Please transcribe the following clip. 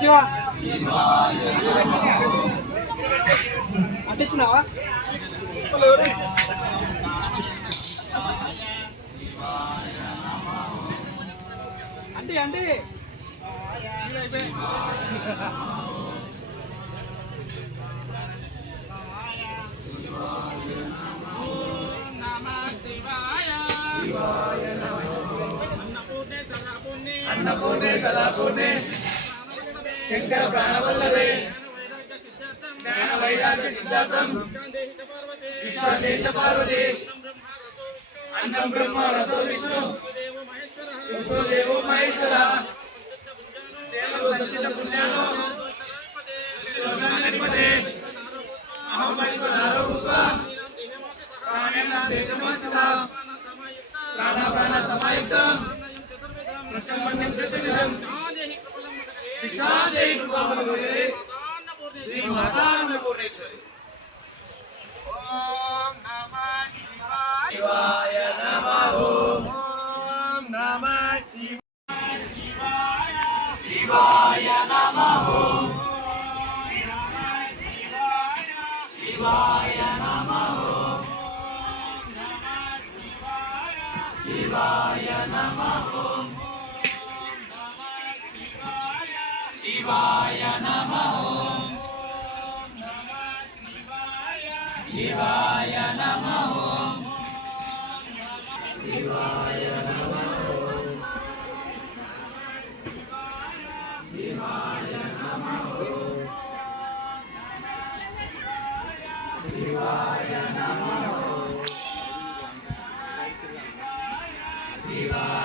శివ అంటించినావా అంటే అంటే अन्नपूर्णे सदापूर्णे शंकर प्राणवल्लभे ज्ञान वैराग्य सिद्धार्थम विश्वादेश पार्वती अन्नं ब्रह्म रसो विष्णु विष्णु देवो महेश्वर देवो सच्चिद पुण्यानो शिवसानिपते अहं वैश्वनारो भूत्वा प्राणेन देशमास्थिता प्राण समायुक्त प्रचंडं चतुर्विधं भिक्षादेहि कृपावलम्बने श्री माता अन्नपूर्णेश्वरी। ओम नमः शिवाय नमः। ओम नमः शिवाय शिवाय नमः। ओम नमः शिवाय नमः। ओम नमः शिवाय नमः। शिवाय नमः। ओम नमः शिवाय नमः। ओम शिवाय नमः। शिवाय नमः। शिवाय नमः। शिवाय